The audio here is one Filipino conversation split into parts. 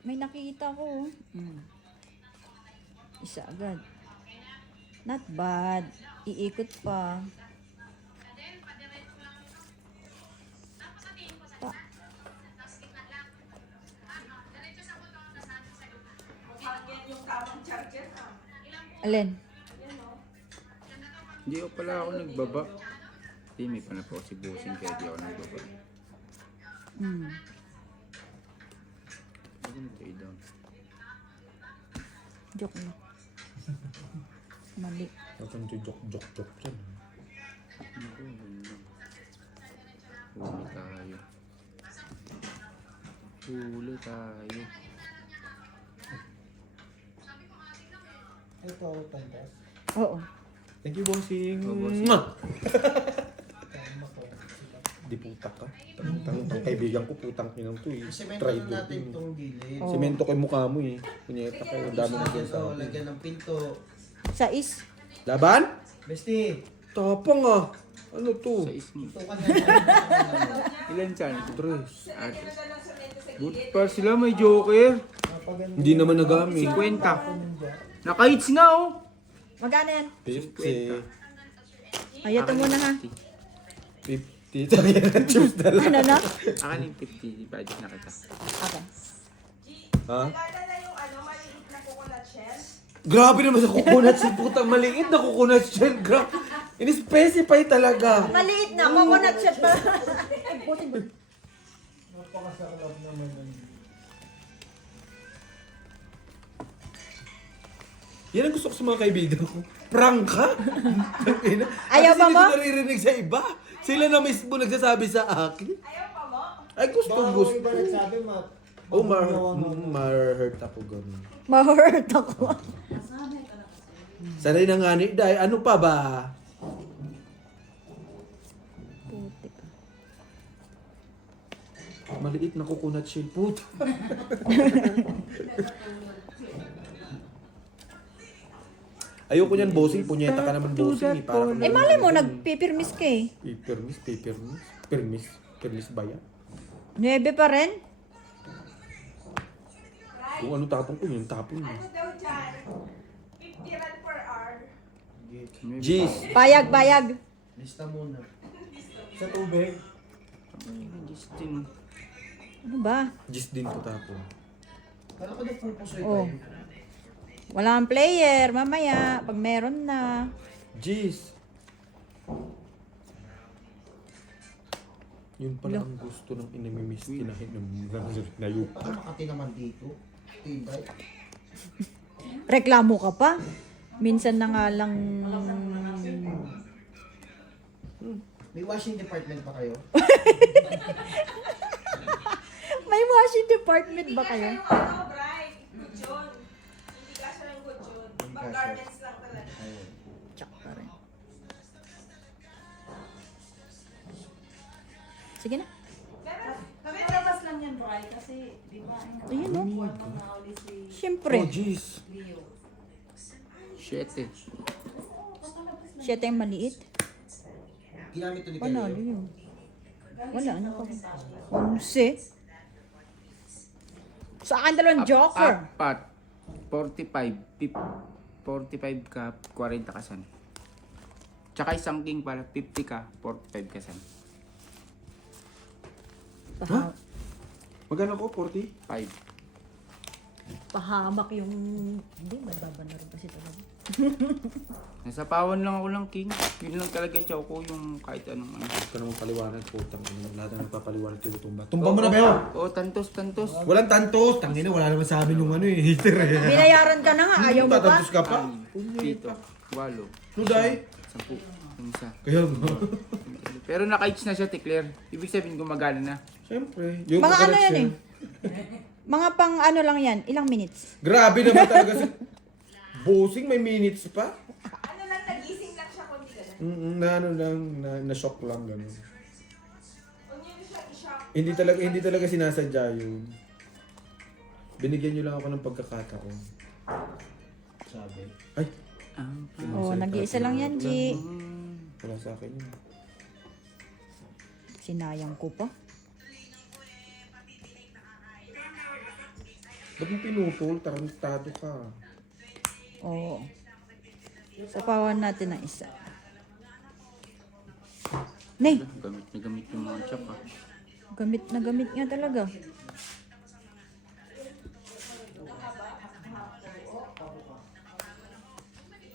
May nakita ko. Isa agad. Not bad. Iikot pa. Pa. Alin? Hindi ko pala ako nagbaba. Hindi, may panapaw si Bossing kaya di ako nagbaba. Huwag mo tayo down. Joke na. Mali. Saan ito jok yan? Naku, huli tayo. Huli tayo. Ito ako tantas. Oo. Thank you, bossing. Oh, bossing. Tama ko. Di putak ka. Tang kaibigan ko, putang inang to eh. Semento Try na natin to. itong gilid. Oh. Semento kay mukha mo eh. Kunyeta kayo, ang dami na Lagyan dyan sa to, akin. lagyan ng pinto. Sais. Laban? Besti, Tapang ah. Ano to? Sa ismi. ito ka na. Ilan dyan? Tres. At, buti pa sila may joker. Hindi naman nagamit. 50. Naka-hits nga oh. Magkano yan? 50. Ayato muna ha. 50. Tayo na chips na lang. Ano na? Akin yung 50. Budget na kita. Okay. Ha? Nagana na yung maliit na coconut shell. Grabe naman sa coconut shell. Putang maliit na coconut shell. Grabe. In-specify talaga. Maliit na. Coconut shell pa. Napakasarap naman ng Yan ang gusto ko sa mga kaibigan ko. Prank ka? Ayaw Kasi ba hindi mo? ko naririnig sa iba. Sila na mismo nagsasabi sa akin. Ayaw pa mo? Ay, gusto. Baka iba nagsabi, Oh, ma-hurt ako ganun. Ma-hurt ako. Sanay na nga ni Day. Ano pa ba? Putik. Maliit na coconut shell. Puta. Ayoko niyan, bossing. Punyeta ka naman, bossing. Para Eh, mali mo, nagpipirmis ka eh. Permis ba yan? 9 pa rin? Kung ano tapon ko, yung tapon mo. Ano daw dyan? 50 rand per hour. Jeez. Bayag. Lista muna. Sa tubig. Justin. Ano ba? Jeez din ko tapon. Kala ko nagpupusoy Oh. tayo. Wala ang player. Mamaya, pag meron na. Jeez. Yun pala ang gusto ng inimimiss tinahin ng nayupa. Baka Makati naman dito. Tibay. Reklamo ka pa? Minsan na nga lang... May washing department pa kayo? May washing department ba kayo? Hindi ka siya yung bright. Good yun. Hindi ka siya yung good yun. Pag garments lang talaga. Tsak pa rin. Sige na. Kalabas lang yan, Bri, kasi di ba Ayun o. buwan mo na ulit si Siyempre. Oh, jeez. Leo. 7. Siya tayong maliit. Ginamit to ni Wala, Kayo. yun. Wala, ano pa? 11. Sa akin dalawang joker. Apat. 45. 45 ka, 40 kasan. Tsaka isang king pala, 50 ka, 45 kasan. Paha- Magkano ko? 40? 5. pahamak yung... Hindi, mababa na rin kasi talaga. Nasa pawan lang ako ng king. Yun lang talaga chow ko yung kahit anong ano. Huwag ka naman paliwanag, putang ina. Lahat na nagpapaliwanag tinutumba. Tumba mo na ba yun? Oo, tantos. Walang tantos. Tangina, wala naman sa amin yung ano eh. Hater eh. Binayaran ka na nga, ayaw mo pa? Tatantos ka pa? 7, 8, Nuday? 10, yung isa. Kaya ba? Pero naka-hits na siya, Tikler. Ibig sabihin gumagana na. Siyempre. Mga ano yan eh. Mga pang ano lang yan, ilang minutes. Grabe naman talaga si... Bossing, may minutes pa? Ano lang, nagising lang siya kundi ganun. Na ano lang, na-shock lang gano'n. Kung yun siya i-shock. Hindi talaga sinasadya yun. Binigyan niyo lang ako ng pagkakataon. Sabi. Ay, Oo, nag-iisa lang yan, G. wala sa akin yun. Sinayang ko pa. Ba't mo pinutol? Tarantado ka. Oo. Sapawan natin ng isa. Nay, Gamit na gamit yung mga tsaka. gamit na gamit nga talaga.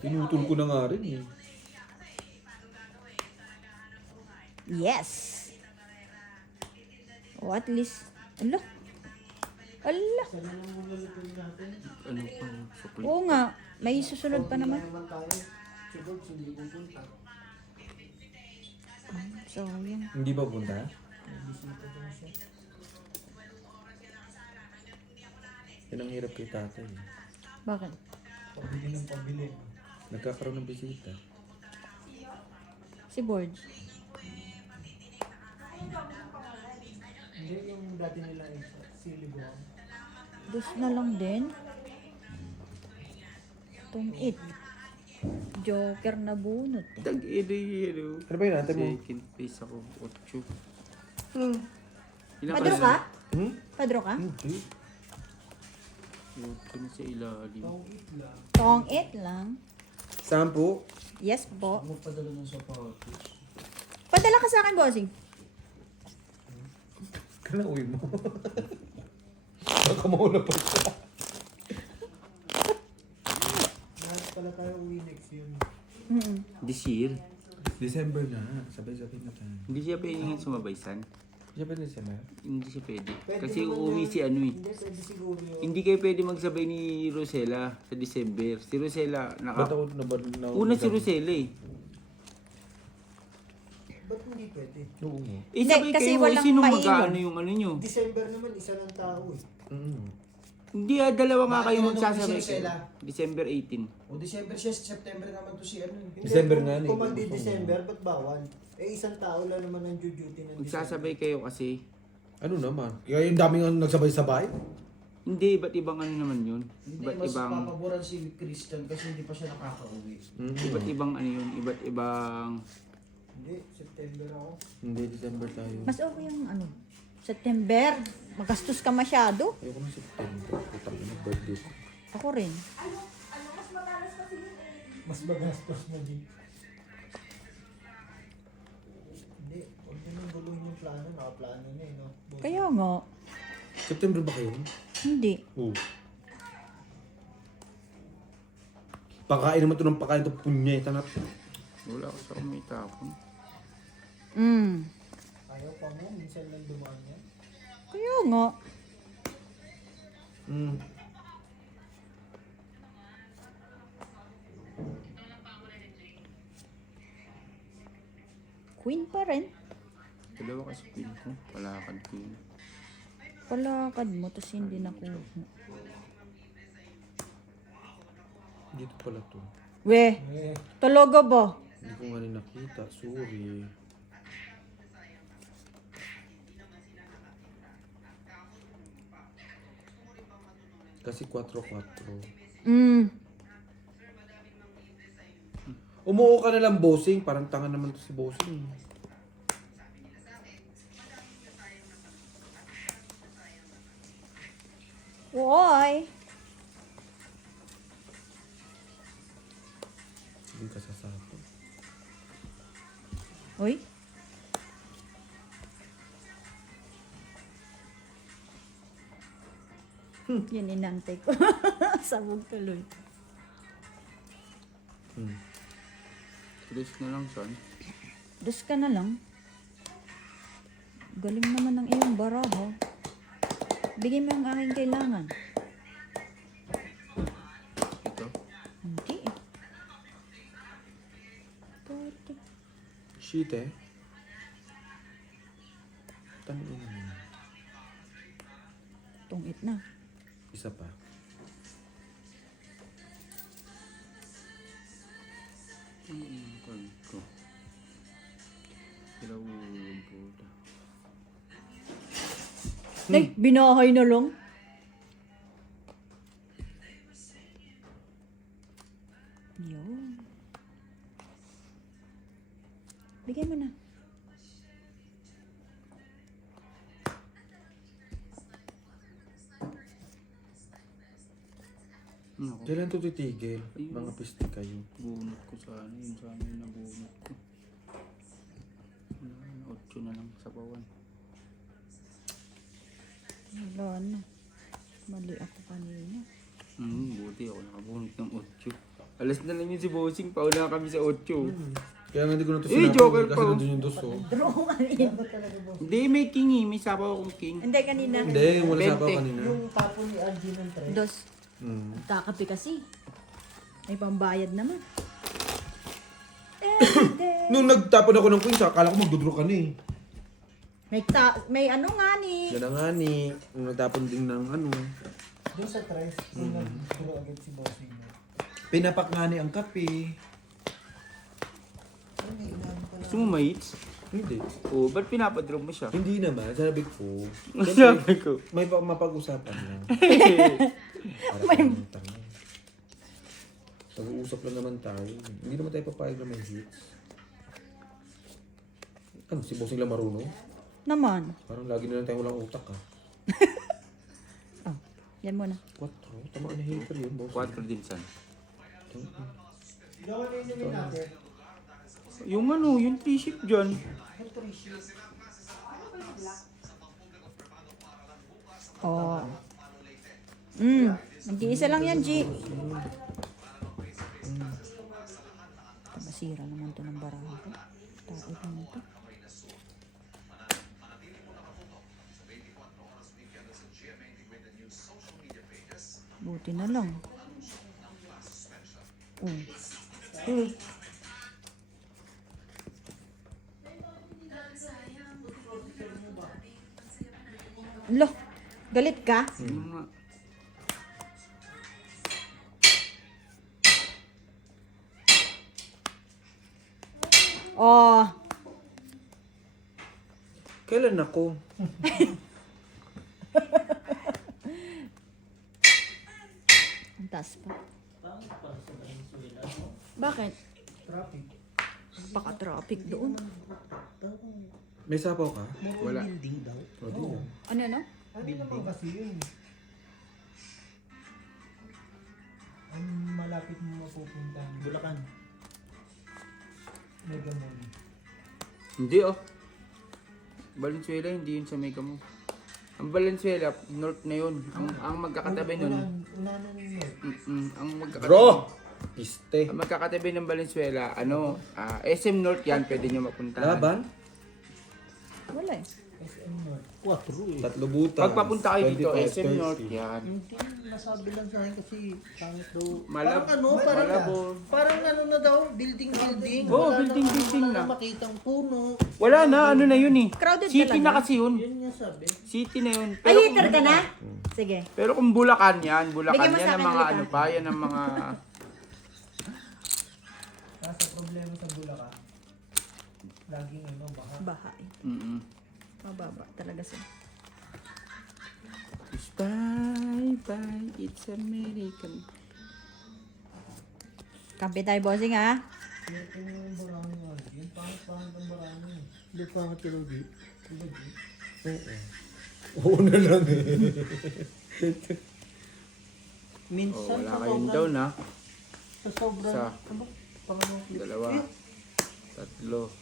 Pinutol ko na nga rin eh. Yes! O at least, ala. Ala. Ano pa? Sukli. Oo nga, may susunod pa naman. Sayang. Hindi ba punta? Yan ang hirap kay tatay. Bakit? Nagkakaroon ng bisita. Si Borge. Hindi yung dati nila si Libuan. Dus na lang din. Tungit. Joker na bunot eh. Tag-ina yun. Ano ba yun ate mo? Second place ako. 8. Padro ka? Hmm? Padro ka? Hindi. Load ko na sa ilalim. Tongit lang. 10. Yes po. Magpadala ng sapatos. Padala ka sa akin, bossing. Kailan uwi mo? Baka mauna pa siya. Lahat pala tayo uwi next year. Mm. This year, December na. Sabay-sabay na tayo. hindi siya pwede sumabay, San. Siya ba December? Hindi siya pwede. Pwede Kasi naman uuwi yan. si ano eh. Hindi, pwede siguro yun. Hindi kayo pwede magsabay ni Rosella sa December. Si Rosella, Ba't ako na una si Rosella eh. Ba't hindi pwede? Oo nga. Eh, Hindi, sabay kasi kayo, walang sino maiwan. mag-ano yung ano nyo? December naman, isa lang tao eh. Hindi dalawa nga Bakit kayo ano, magsasabay si Rosella? kayo. December 18. O December siya, September naman to si ano. Hindi, December kung- nga na eh. Kung magdi-December, ba't bawal? Eh, isang tao lang naman ang duty ng Magsasabay kayo kasi. Ano naman? Kaya yung daming ang nagsabay-sabay? Hindi, iba't ibang ano naman yun. Hindi, Iba't mas ibang, papaboran si Christian kasi hindi pa siya nakaka-uwi. iba't ibang ano yun. Iba't ibang, Hindi, September ako. Hindi, December tayo. Mas okay yung ano, September. Magastos ka masyado. Ayoko na September. Putang ina, birthday ko. Ako rin. Mas magastos na din. Hindi, huwag nyo nang guluhin yung plano. Nakaplano na eh, no? Boss. Kaya nga, September ba kayo? hindi. Oo. Pakain naman ito ng pakain ito. Punyeta na. wala ko sa may tapon. Mm. Ayaw pa mo, minsan lang dumaan yan. Kaya nga. Queen pa rin. Dalawa kasi pin ko. Palakad ko yun. Palakad mo, tapos hindi nakuha. Dito pala to. We, talaga ba? Hindi ko nga rin nakita. Sorry. Kasi 4-4. Mm. Umuo ka na lang, bossing. Parang tanga naman to si bossing. Woy. Hindi ka sasapo. Uy. Yan inantay ko. Sabog tuloy. Tres na lang, son. Dus ka na lang. Galing naman ng iyong baraha. Bigay mo ang aking kailangan. Ito. Hindi eh. Pwede. Shit eh. Tangin mo. Tungit na. Isa pa. Pag ko. Sila ulong puta. Ay, binahay na lang. Yun. Bigay mo na. Kailan to titigil? Mga piste kayo. Bunot ko sana. Yun sana yung nabunot ko. 8 na lang sa bawan. Wala na. Mali ako kanina. Buti ako nakabunot ng 8. Alas na lang yun si Bossing. Paula kami sa 8. Kaya nga hindi ko na to Joker kasi pa. nandun yung dos, oh. Draw kanina. Hindi, may king eh. May sapaw akong king. Hindi, kanina. Hindi, wala 20. sapaw kanina. Yung tapo ni Angie ng tres. Dos. Hmm. Kakape kasi. May pambayad naman. Everyday. Nung nagtapon ako ng queen, akala ko magdodraw ka na eh. May ano nga ni. Yan na nga ni. Nung nagtapon din ng ano. Doon sa tres, yung nagturo agad si Bossing mo. Pinapak nga ni ang kape. Ay, may inaano pala. Gusto mo mates? Hindi. Oo, ba't pinapadrop mo siya? Hindi naman. Sabi ko. Sabi ko. May mapag-usapan lang. May... Pag-uusap lang naman tayo. Hindi naman tayo papayag na may hits. Ano, si Bossing lang marunong? Naman. Parang lagi na lang tayo walang utak ah. Oh, yan muna. 4. Tama na hater yun, Bossing. 4 din san. Gawin na inumin natin. Yung ano, yung t-shirt dyan. Oh. Nag-iisa lang yan, G. Masira naman to ng baraha ko. Taot naman to. Buti na lang. Oh. Lo, galit ka? Yung nga. Oh. Kailan ako? Ang taas pa. Bakit? Traffic. Paka-traffic doon. May sapaw ka? Wala. Building daw. O, di yan. Ano, ano? Ano naman kasi yun? Ang malapit mo mapupunta. Bulacan. Mega Mall. Hindi oh. Valenzuela, hindi yun sa Mega Mall. Ang Valenzuela, north na yun. Ang magkakatabi nun. Unanan yun. Ang magkakatabi. Bro! Piste. Ang magkakatabi ng Valenzuela, ano, SM North yan, pwede nyo mapunta. Laban? Wala eh. SM North. 4 eh. Tatlo butas. Pag papunta kayo dito, 25, SM 30. North yan. Hindi, nasabi lang sa akin kasi pangit daw. Malab- parang ano, parang, Malabon. parang ano na daw, building. Oo, Wala building wala na. makitang puno. Wala na, ano na yun eh. Crowded City talaga. na kasi yun. Yun nga sabi. City na yun. Ay, hater ka na? Sige. Pero kung Bulacan yan, Bulacan Bigyan mo yan sa ang akin mga ulit, ano pa, yan ang mga... Nasa problema sa Bulacan. Laging ano, baka. Baha eh. Mababa talaga siya. Bye bye, it's American. Kampi tayo, bossing ha? Yung barangay nga. Yung pangit-pangit ang barangay. Hindi pangit yung Ruby. Oo na lang eh. Oh, Minsan wala kayong down ha. sa sobrang. Isa. Ano? Parang Dalawa, tatlo,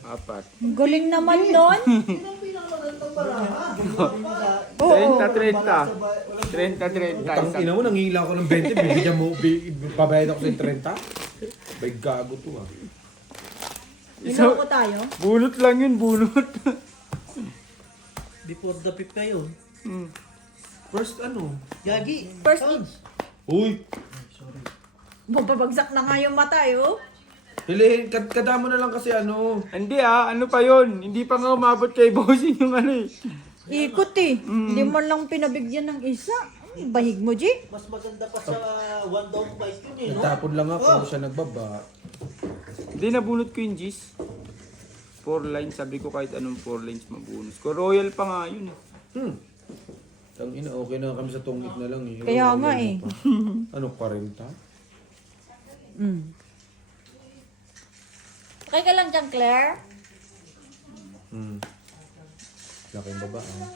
4. Ang galing naman nun. Yun ang pinakamagandang barangay. 30, 30. 30, 30. Tang ina mo, nangihila ako ng 20. Bibigyan mo, babayad ako sa 30. Bay gago to ah. Niloko tayo. Bunot lang yun, bunot. Before the pip kayo. First ano? Gagi. First Uy! Mapabagsak na nga yung mata eh, oh. Pilihin, kadamo na lang kasi ano. Hindi ano pa yun. Hindi pa nga umabot kay Bossing yung ano eh. Ikot eh. Hindi mo lang pinabigyan ng isa. Bahig mo, G. Mas maganda pa sa one down fight yun eh, no? Nagtapon lang ako, siya nagbaba. Hindi, nabunot ko yung G's. 4 lines, sabi ko kahit anong 4 lines mabunot ko. Royal pa nga yun eh. Tang ina, okay na kami sa tungit na lang eh. Kaya nga eh. Ano, 40? Okay ka lang dyan, Claire? Laking baba ah.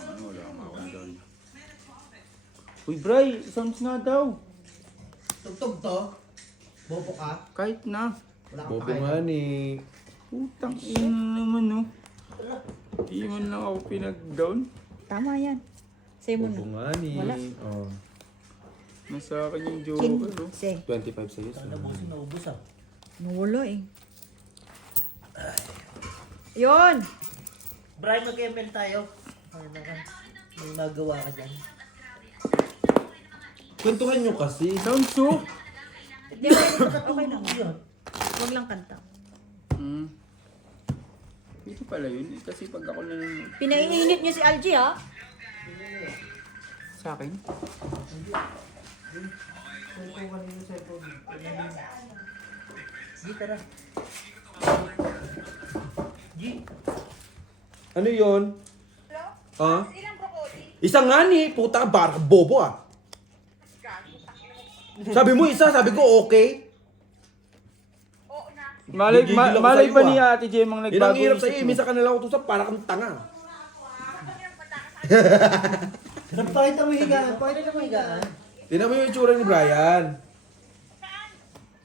Wala akong doon. Uy, Bray, sounds nga daw. Tugtog to. Bobo ka. Kahit na. Wala kang Bobo pakialam. nga ni. Putang ina naman, no. Di man lang ako pinag-down. Tama yan. Say mo Bobo na. nga ni. Wala. Oh. Nasa akin yung King. joker, no. Say. 25 sa'yo. Nabusin, naubos ah. Nawala eh. Yun! Brian, mag-ML tayo. Ay, naka. May magawa ka dyan. Kwentuhan nyo kasi. Sounds so. Okay lang. Yun. Huwag lang kanta. Ito pala yun. Kasi pag ako na Pinaiinit niyo si Algie ha? sa akin. G, tara. G. Ano yon? Ah? Ilang broccoli? Isa nga ni. Puta, bar bobo ah. Sabi mo isa, sabi ko okay. Oo na. Malay, Gigigil ako malay sa'yo, pa ah. ni Ate Jem ang Yun ang nagbago hirap isip sa'yo. mo. Minsan ka nalang utusan para kang tanga. Pakita mo higaan. Pakita mo higaan. Tingnan mo yung itsura ni Brian.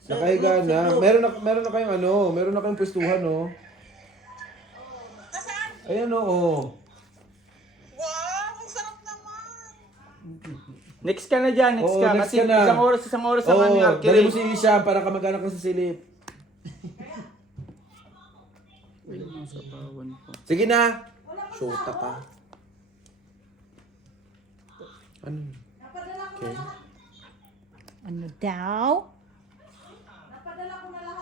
Nakahiga na. Meron na kayong ano, meron na kayong pwestuhan, no? Ayan, oo. Wow, ang sarap naman. Next ka na dyan, next Oo, ka. next Kasi ka na. isang oras ang Oo, ano, dali mo si Isha para ka maghanap ka sa silip. Sa bawan ko. Sige na. Shota ka. Ano? Okay. Ano daw?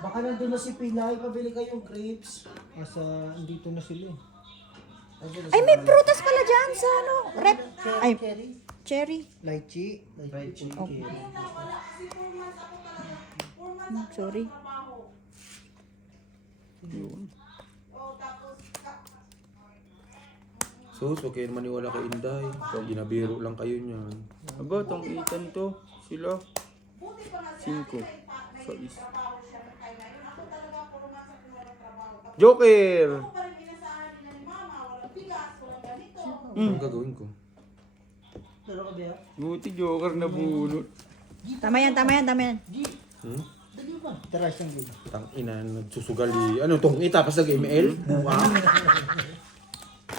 Baka nandun na si Pinay, pabili kayong grapes. Andito na sila eh. Ay, may prutas pala dyan sa ano. Rep. Ay, Cherry. cherry. Lychee. Lychee. Okay. Sorry. Yun. Sus, huwag kayo maniwala kay Inday. Ginabiro lang kayo niyan. Aba, tong itan to. Sila. 5. So, is. Joker! Anong gagawin ko? Tara ka ba? Buti Joker na bunot. Tama yan, tama yan, tama yan. Hmm? Dali ba? Tara siyang gila. Tang ina, nagsusugali. Ano tong tapos nag-ML? Buwa.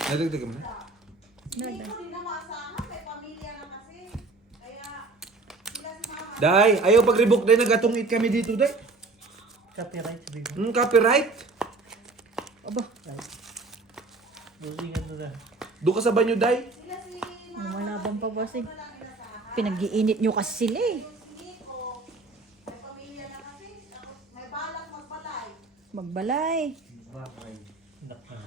Nadagdagan mo na? Day, ayaw pag-rebook day, nag-atungit kami dito day. Copyright baby. Copyright? Aba, Busingan mo na. Doon ka sa banyo day? lumalabang pa ba si? Pinag-iinit nyo kasi sila eh. Magbalay. Bakay. Naka.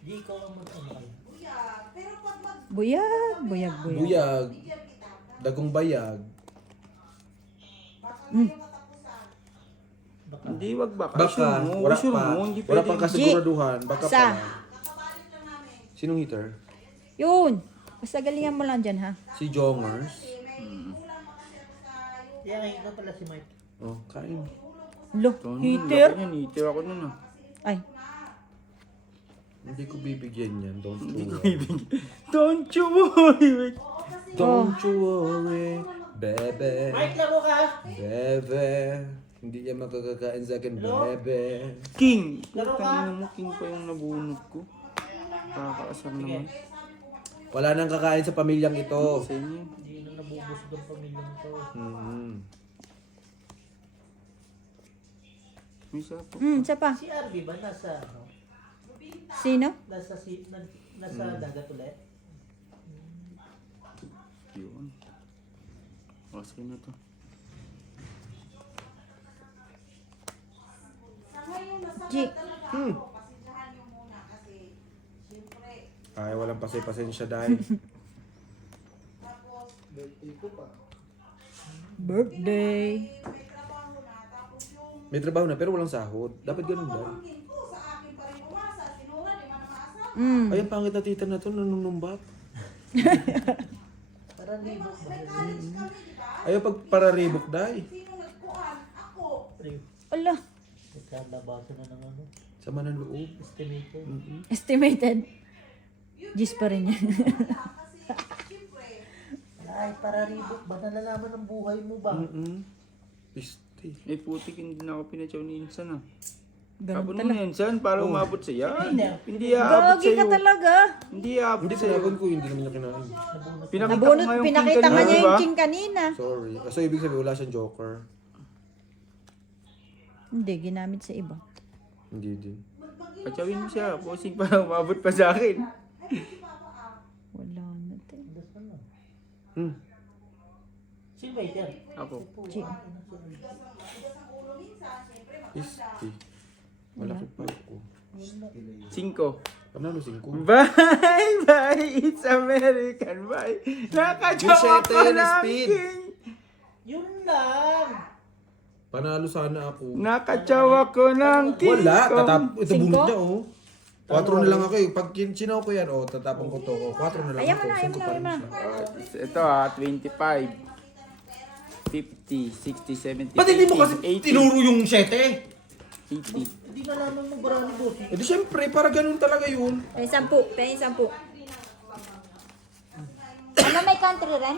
Di ikaw ang mag-ano. Buyag, buyag, buyag. Buyag. Dagong bayag. Hindi, wag baka. Baka, Sure mo, wala sure pa. mo, hindi Wala pwede. pang kasiguraduhan. Baka Sa. pa. Sinong hitter? Yun. Basta galingan mo lang dyan ha. Si Jongers. Yan, ikaw pala si Mike. Oh, kain. Lo, Ito, heater. laki niyan, heater ako nun ah. Ay, Hindi ko bibigyan yan. Don't you Hindi ko worry. ibig. Don't you worry. Don't you worry, bebe. Mike, laro ka! Bebe. Hindi yan makakakain sa akin, bebe. King. Laro ka? Putang ina mo, king pa yung nabunot ko. Kakaasar naman. Wala nang kakain sa pamilyang ito. Sa inyo. Hindi na nabubusog ang pamilya mo to. May sapo. isa pa. Si RB ba nasa ano? Sino? Nasa dagat ulit? Yun. Kasi na to. G. Ay, walang pasensya dahil. Birthday. May trabaho na pero walang sahod. Dapat ganun dahil. Mm. Ay, ang pangit na tita na to, nanunumbat. Para libok ba? Ayaw pag pararibok dahil. Ala, Nagkalabasan na ng ano? Sama ng loob. Estimated. estimated. Gis pa rin yan. Ay, para ribok ba? Nalalaman ng buhay mo ba? Piste. May putik hindi na ako pinachaw ni Insan ah. Ganun Tapon mo talaga. na Insan para umabot sa yan. Hindi. Hindi aabot Gagi ka sa'yo. talaga. Hindi aabot Hindi, sa'yo. tinapon ko, hindi naman niya kinain. Pinakita ko Nabunot, nga yung pinakita king ka kanina, niya di yung ba? king kanina. Sorry. So, ibig sabihin, wala siyang joker. Hindi, ginamit sa iba. Hindi din. Pachawin mo siya. Bossing para umabot pa sa akin. Wala na te. Sino ba ito? Ako. Chi. Piste. Malaki pa ako. 5. Panalo 5. Bye! Bye! It's American! Bye! Nakajawa Bishete, ko na ng speed. king! Yun lang! Panalo sana ako. Nakajawa ko ng king! Wala. Ito Cinco? bunot niya, oh. 4 na lang ako eh. Pag sinaw ko yan, oh, tatapon ko to. Oh, 4 na lang Ayaw ako. mo na, ayaw mo 5 na, pa ayaw rin mo na. siya. Ito 25. 50, 60, 70, Ba't hindi mo kasi 80, tinuro yung 7? 80. Hindi nalaman mo barani boss. Eh di syempre, para ganun talaga yun. Pengi 10. Ano may country rin?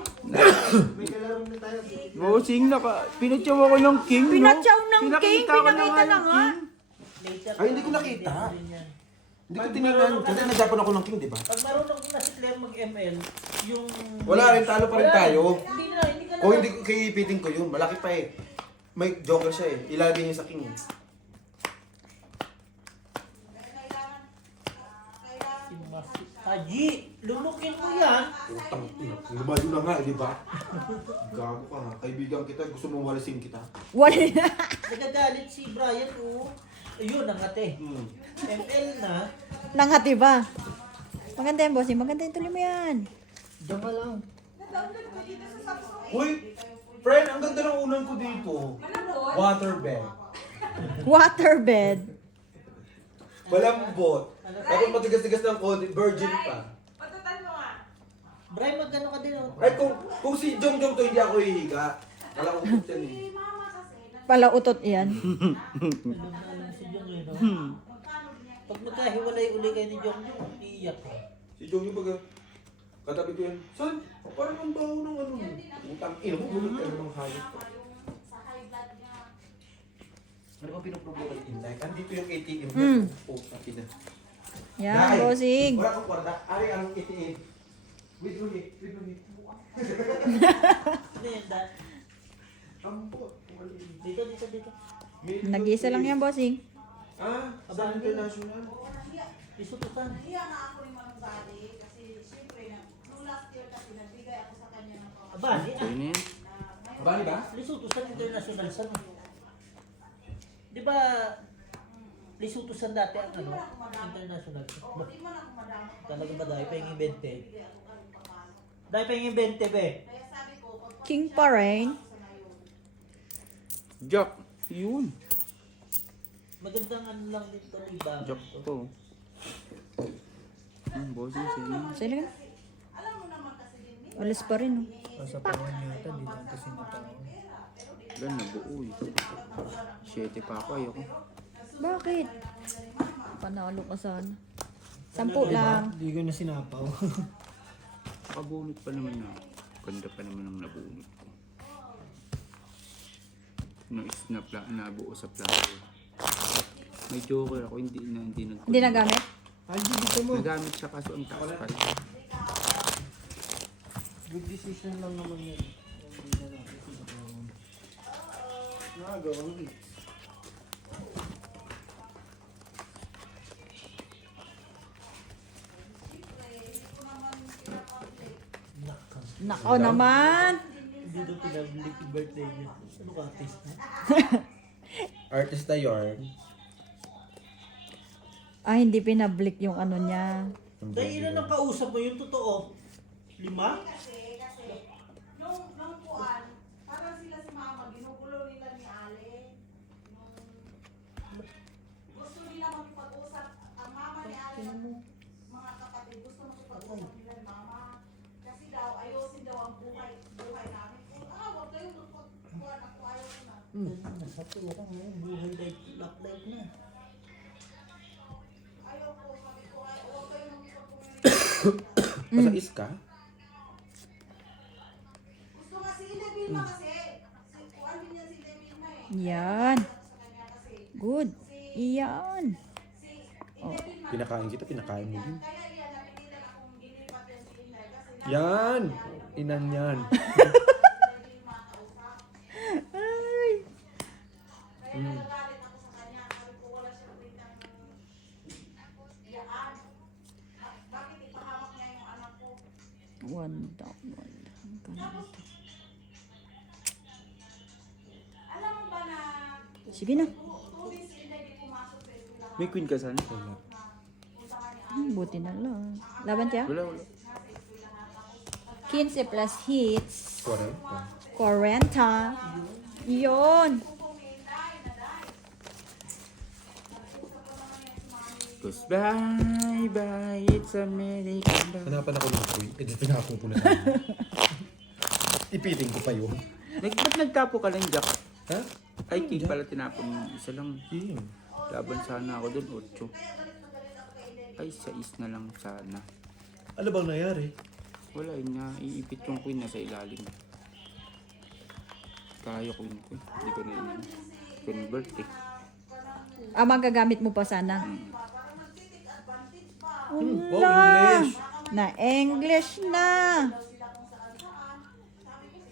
Bossing, pinatsaw ako ng king, no? Pinatsaw ng king, Pinakita ko pinakita na yung nga. king. Ay, hindi ko nakita. Hindi ko tinignan. Kasi nagdapan ako ng king, di ba? Pag marunong na si Claire mag-ML, yung... Wala rin, talo pa rin tayo. Hindi ka na. Kung hindi ko kaipitin ko yun, malaki pa eh. May joker siya eh. Ilagay niya sa king. Haji, lumukin mo yan. Utang ina. Lumayo na nga, di ba? Gago ka nga. Kaibigan kita, gusto mong walisin kita. Wala na. Nagagalit si Brian, oh. Ayun, nangate. ML na. Nangati ba? Maganda yan, bossing. Maganda yung tuloy mo yan. Diyan ka lang. Uy! Friend, ang ganda ng unan ko dito. Waterbed. Waterbed. Malambot. Tapos matigas-tigas ng konti, virgin pa. Patutan mo nga. Brian, magkano ka din, oh. Ay, kung si Jongjong to, hindi ako hihiga. Alam ko yan eh. Palautot yan. Alam si Jong yun, oh. Pag magkahiwalay uli kayo ni Jong, iiyak ka. Si Jongjong pag katabi ko yan, San? Parang ang baho ng ano. Utang ina mo, bulot ka namang hayop. Ano ba pinuprovoke in life? Andito yung ATM na. Oh, sakit na. Yan, Dahil, bossing. Wala kong kwarta. Ari, anong ATM? Wait. Ano yan, dad? Ambot. Dito. Nag-iisa lang yan, bossing. Ah, sa international. Isututan. Aba, So, yun na yan. Bali ba? Lesotho sa international sa Di ba Lesotho sa dati ang ano? International. Talaga ba dahil pa yung 20? Dahil pa yung 20 be. King pa rin. Jack. Yun. Magandang ano lang dito iba. Jack to. Bossing, sino? Sila ka? Alas pa rin, oh. Sa panahon yata, di lang kasi natao. Wala, nabuo eh. 7 pa ako, ayoko. Bakit? Panalo ka sana. 10 lang. Hindi ko na sinapaw. Nakabunot pa naman na. Ganda pa naman ang nabunot ko. Nabuo sa plato. May joker ako, hindi Hindi nagamit? Aldi, dito mo. Nagamit siya kaso ang taas pa rin. Good decision lang naman yun. Hindi na natin sinapaw. Nakagawang hit. Nako naman. Hindi daw pinablik yung birthday niya. Ano ka artist na? Artista yarn. Ah, hindi pinablik yung ano niya. Dahil ilan ang kausap mo yung totoo? 5? Nung kuan, parang sila si mama, ginugulo nila ni Ale. Gusto nila makipag-usap, ang mama ni Ale, mga kapatid, gusto makipag-usap nila ni mama. Kasi daw, ayusin daw ang buhay namin. Huwag kayong magpagkuhan ako, ayaw ko na. Nasa tuwa ka ngayon. Buhay lock life na. Ayaw ko, sabi ko, huwag kayong makipag-communicate. Nasa is ka? Vilma kasi, kuwan din yan si Vilma eh. Yan. Sa kanya kasi, Good. Yan. Pinakain kita, pinakain mo din. kaya yan, napilitan akong ilipat yan si Inay kasi Yan! Inan yan. Vilma kausap. Ay. Kaya nagagalit ako sa kanya, sabi ko wala siyang kwentang iyaan. Bakit ipahamak niya yung anak ko? Wanda. Alam mo ba na Sige na. 2 days Inay di pumasok sa eskwelahan? May queen ka sana? Buti na lang. Laban tiya? Wala, wala. 15 plus hits. 40. 40. Yun. Cause bye bye, it's American. Hanapan ako ng queen. Eh, di tinapon ko na sana. Ipiting ko pa yun. Ba't nagtapo ka lang, Jack? Ha? Ay, king pala tinapon mo. Isa lang. Yun. Laban sana ako dun, 8. Ay, 6 na lang sana. Ano bang nangyari? Wala, yun nga. Iipit yung queen na sa ilalim. Kaya queen ko. Hindi ko na yun. Convert eh. Ah, magagamit mo pa sana. Wow, English! Na English na.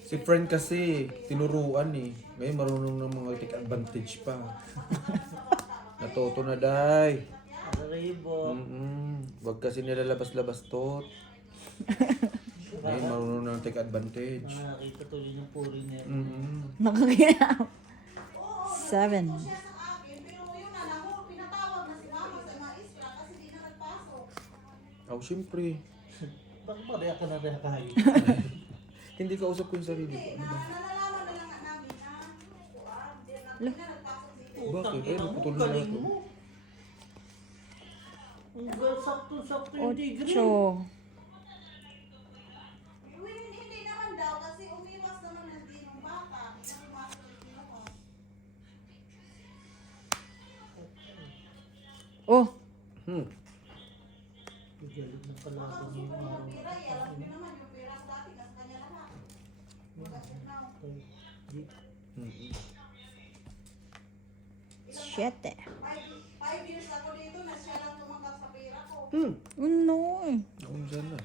Si friend kasi, tinuruan eh. Ngayon marunong ng mga take advantage pa. Natuto na, day. Ribo. Wag kasi nilalabas-labas tot. Ngayon marunong ng take advantage. Nakakita tuloy ng puri niya. Nakakaya. 7. Siya sa akin, pero yun na lang, pinatawag na si mama sa maestra kasi di na nagpasok. Oh, syempre. Bakit ba react ka na react kayo? Hindi ka usap ko yung sarili ko. Ano ba? Nalalaman na lang namin na, di na nagpasok dito. Bakit? Eh, Ina mo, naputol na galing ako. mo. Ang sakto-sakto yung degree. 8. Hindi naman daw kasi umiwas naman ng tinong bata. Hindi pumasok yung kinuha. Oh. Galit ng kalaban niya yung araw. Pira, alam niyo naman yung pira sa dati kasi kanya lahat. Siete. 5 years ako dito na siya lang tumanggap sa pira ko. No. Ako sana.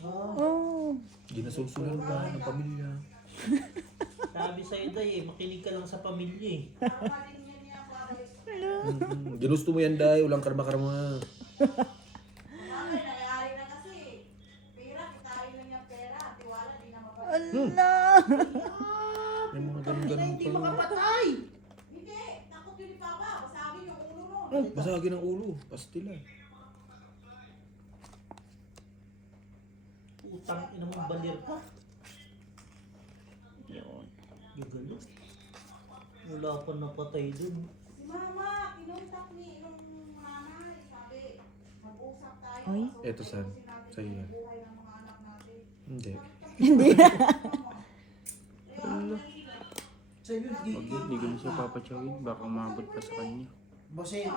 Oh. Ginasulsulan pa ng pamilya. Sabi sa'yo day makinig ka lang sa pamilya eh. Tama din yan niya, father. Ginusto mo yan, day. Walang karma-karma. Ay, nangyari na kasi. Pira, kitain lang niya pera. Tiwala, di na mapapagod. Ala. May mga ganun-ganun Hindi pa yun. makapatay! Hindi, takot yun ni Papa. Basagin yung ulo mo. Basagin ang ulo. Pastila. Utang ina mong balir ka. Yun. Gagalo. Wala pa napatay dun. Si Mama, kinontak ni nung nanay. Sabi, mag-usap tayo. Ay. Eto, San. Sa'yo yan. Buhay ng mga anak natin. Hindi. Sa inyo, Huwag yun, hindi ko na siya papatsawin. Baka umabot pa sa kanya. Bossing,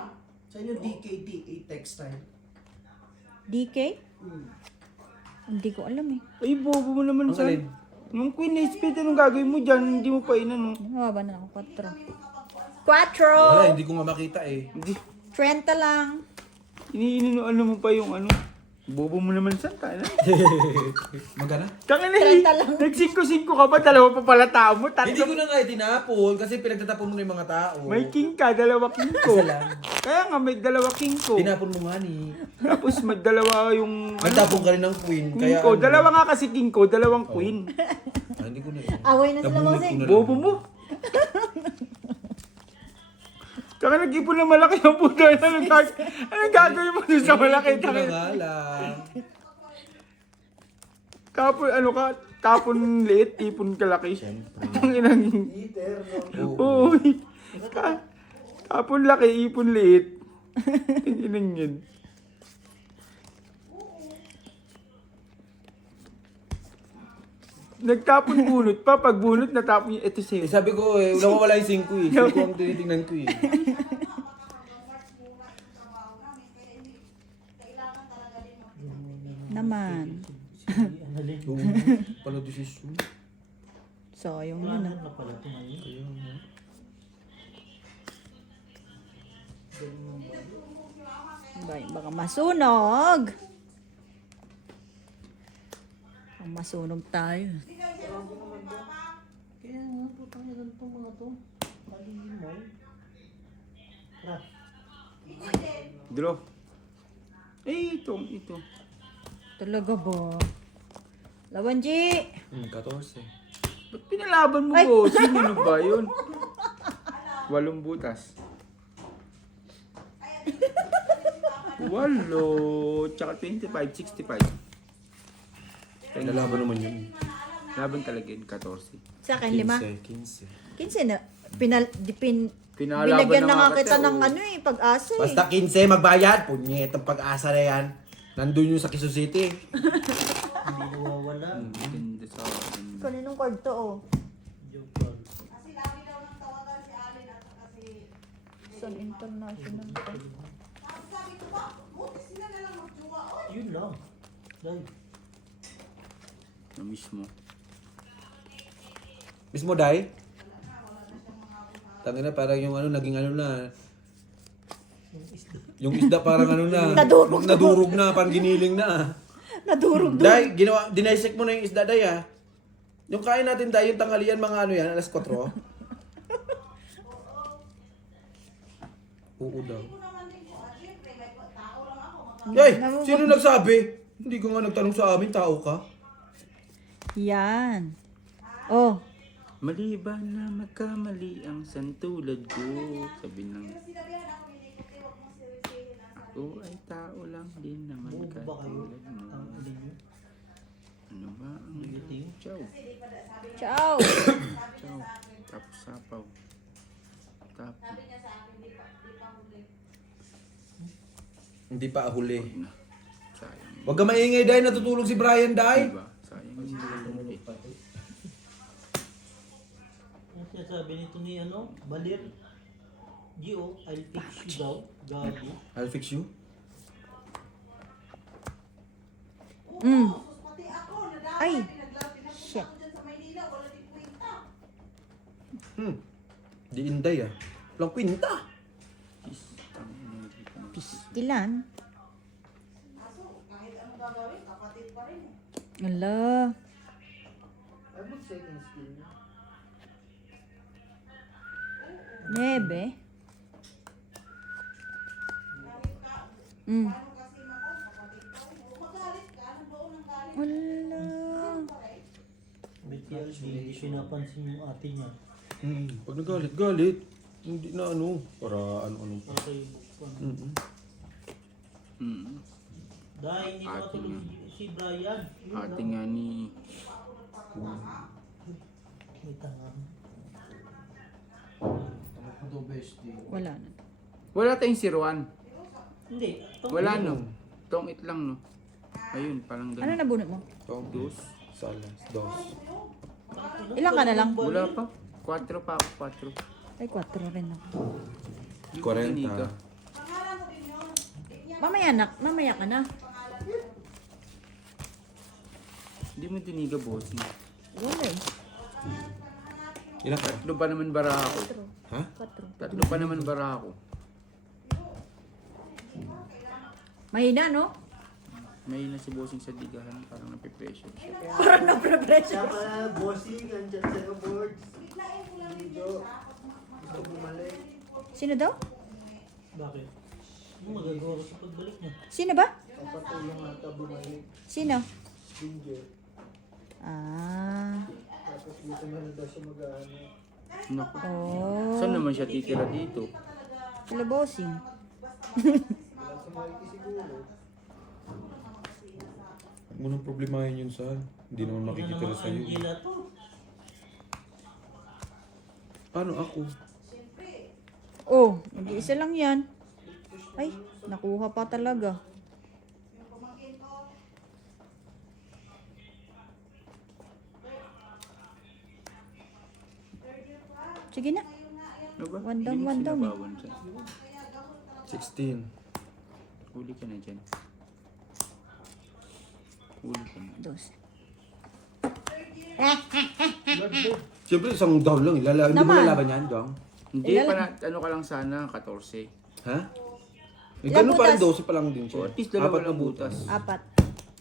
sa inyo DKDA textile. DK? Hindi ko alam eh. Ay, bobo mo naman, Ang son. alin? Nung queen na speed, anong gagawin mo dyan? Hindi mo pa inan, no? Mababa na ako. 4. 4! Wala, hindi ko nga makita eh. Hindi. 30 lang. Iniinuano mo pa yung ano. Bobo mo naman, son. Tayo na. Magana? Kaka na, 30 lang. nag-5-5 ka pa, 2 pa pala tao mo. Hindi ko Tatlo. na nga itinapon kasi pinagtatapon mo na yung mga tao. May king ka, 2 king ko. Isa lang. Kaya nga, may 2 king ko. Tinapon mo nga ni. Tapos may 2 yung Nagtapon ka rin ng queen. queen Kaya ko. ano, 2 nga kasi king ko, 2 queen. hindi ko na Away na sila, Nabunot bossing. ko na lang. Bobo mo. Tsaka nag-ipon na malaki ang puto. Anong gagawin mo dun sa malaki? Hindi ko na nga lang. Tapon, ano ka? Tapon liit, ipon kalaki. Ang inang... Eater, no? Oo. Tapon laki, ipon liit. Ang inang yun. Nagtapon bunot pa. Pag bunot, natapon yung ito sa'yo. Eh, sabi ko eh, wala yung 5 eh. 5 ang tinitingnan ko eh. Naman. Si Annalyn. Oo, pala desisyon. Sayang yun Planner ah. na pala ito ngayon. Kaya nga. Baka masunog. Baka masunog tayo. Kaya nga, putang ina itong mga to. Alihin mo. Tara. Draw. Ito. Talaga ba? Laban, G! 14. Ba't pinalaban mo, bossing? Ano ba yun? 8 butas. 8, tsaka 25, 65. Nalaban naman yun. Laban talaga yun, 14. Sa akin, 5. 15. 15 na. Pinalaban Binagyan na nga nga kita kita, ng oh. ano eh, pag-asa eh. Basta 15 magbayad. Punyet ang pag-asa na yan. Nandun yung sa Quezon City. Hindi nawawala. Ganda sa akin. Kaninong card to oh? Joke lang. Kasi lagi daw nang tawagan si Alin at kasi Sun International to. sabi ko ba, buti sila na lang magjuwa. Oy, Yun lang. Dahil. Na mismo. Mismo, Day? Tangina, parang yung ano, naging ano na. Yung isda. Yung isda parang ano na. Nadurog. Nadurog na, parang giniling na. Nadurog doon. Day, dinisect mo na yung isda, Day, ha? Yung kain natin, Day, yung tanghalian, mga ano yan, alas 4. Oo daw. ko naman din ko. Siyempre, may tao lang ako. Yay! Sino nagsabi? Hindi ko nga nagtanong sa amin, tao ka? Yan. Oh, Maliban na magkamali ang santulad ko. Sabi ng Sinabihan ako, hindi ko huwag mong seryosohin ang sarili. ko ay tao lang din naman Buo ba kayo? katulad mo. Ang alin nyo? Ano ba ang Negative? Chow? ciao. Chow. Tapos sapaw. Tapos Sabi niya sa akin, di pa huli. Hindi pa huli. na. Sayang. Huwag ka maingay, Day. Natutulog si Brian, Day. Diba? Sayang yung huli. Ang sinasabi nito ni ano? Balir. Gio, I'll fix you daw. Gabi. I'll fix you. Mm. Pati ako, nadamay, Ay. pinapunta Shit. ko dyan sa Maynila, wala din kwenta. Di inday, ah. Walang kwinta. Pistilan. Kaso, kahit anong gagawin, kapatid pa rin eh. Ala. Abot second skill niya. Nebe. Mm. Paano kasi ako, kapatid pa rin. O magalit ka, anong baon ng galit? Ala. BTL, hindi pinapansin yung ate niya. Pag nagalit, galit. Hindi na ano. Para ano-ano pa. Okay, bukpan. Dahil hindi Ate makatulog si Brian. Yun Ate lang. nga ni May tanga. Ano ko to, bestie? Wala na. wala tayong si Juan. Hindi. Wala no. Tongit lang no. Ayun, parang Ano ganun. nabunot mo? Dos. Salas. Dos. Ilang ka na lang? Wala pa. 4 pa ako, 4. Ay, 4 rin ako. 40. Mamaya ka na. Hindi mo diniga, bossing. Wala eh. Ilan ka? 3 pa naman bara ako. 4. Ha? 4. 3 pa naman bara ako. Mahina, no? May na si bossing sa digahan, parang nape-pressure siya. Parang na-pressure. Siya pala, bossing, andyan sa boards. Dito. Gusto bumalik. Sino daw? Bakit? Ano magagawa ko sa pagbalik niya? Sino ba? Papatulong ata bumalik. Sino? Ginger. Ah. Tapos dito na lang daw siya mag-ano. Naku. Oh. Saan naman siya titira dito? Sila bossing. Wala sa Mikey siguro. Huwag mo nang problemahin yun, Sal. Hindi naman makikitira sa'yo. Angela to. Paano ako? Oh, mag-iisa lang yan. Ay, nakuha pa talaga. Sige na. Ano ba? One down, Hindi mo one down eh. sinabawan siya. 16. Huli ka na dyan. Huli ko na. Dos. Siyempre, isang down lang. Hindi mo Naman. lalaban yan, Dong? Hindi pa na, ano ka lang sana, 14. Ha? Eh, Ilang ganun pa rin, butas? 12 pa lang din siya. O, at least dalawa Apat na lang butas.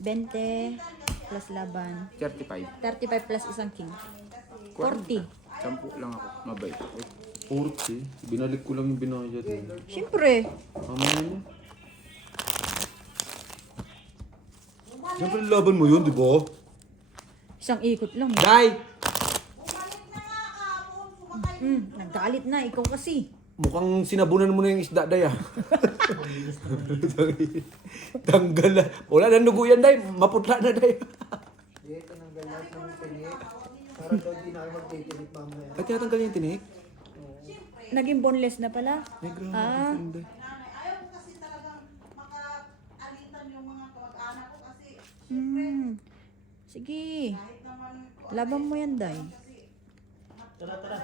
20 plus laban. 35. 35 plus isang king. 40. 10 lang ako. Mabait ako. 40. Binalik ko lang yung binayad. Siyempre. Mamaya niya. Siyempre, laban mo yun, di ba? Isang ikot lang. Day! Naggalit na. Ikaw kasi. Mukhang sinabunan mo na yung isda, Day, ah. Tanggal na. Wala na nugo yan, Day. Maputla na, Day. Hindi, tinanggal lahat ng tinik. Para daw di na kayo magtitinik mamaya. Ay, tinatanggal niya yung tinik? Naging boneless na pala. Ay, grabe. Ah. Day. Nanay, ayaw ko kasi talagang makaalitan yung mga kamag-anak ko kasi Sige. kahit naman Laban mo yan, Day. Tara, tara.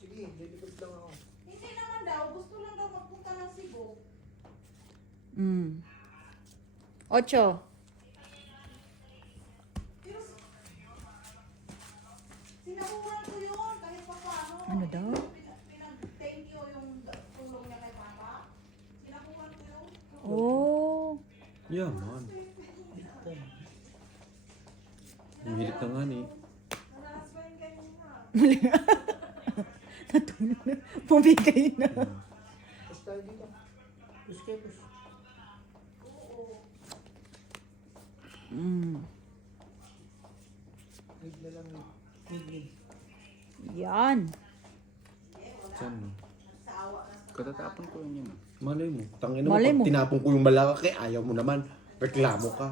Sige, lilikod lang ako. hindi naman daw, gusto lang daw magpunta ng Cebu. 8. Sinabuhan ko yun kahit pa paano. Ano daw? Pinag-thank you yung tulong niya kay Papa. Sinabuhan ko yun. Oh. Yeah, man. Ang hilit na nga ni. Natulog na. Pumigay na. Tapos tayo dito. Push kayo, push. Need na lang. Mid. Yan. Saan mo? Katatapon ko yun yun. Malay mo. Tangin mo, Malay mo. pag tinapon ko yung malaki, ayaw mo naman. Reklamo ka.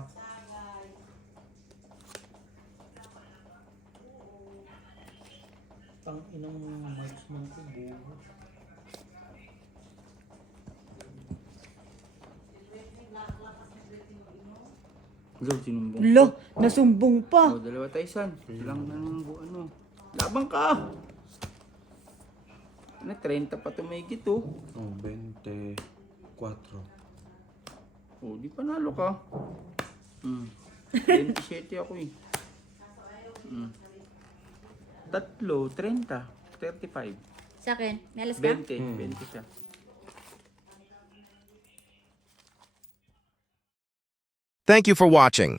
Pang inang marksman ko, buho. Lo, sinumbong Lo, nasumbong pa. O, dalawa tayo, San. Lang ng buwan mo. Labang ka! Ano, 30 pa tumigit, oh. Oh, 24. Oh, di panalo ka. 27 ako eh. Tatlo, 30, 35, Sa akin, may alas ka? 20, 20 siya. Thank you for watching.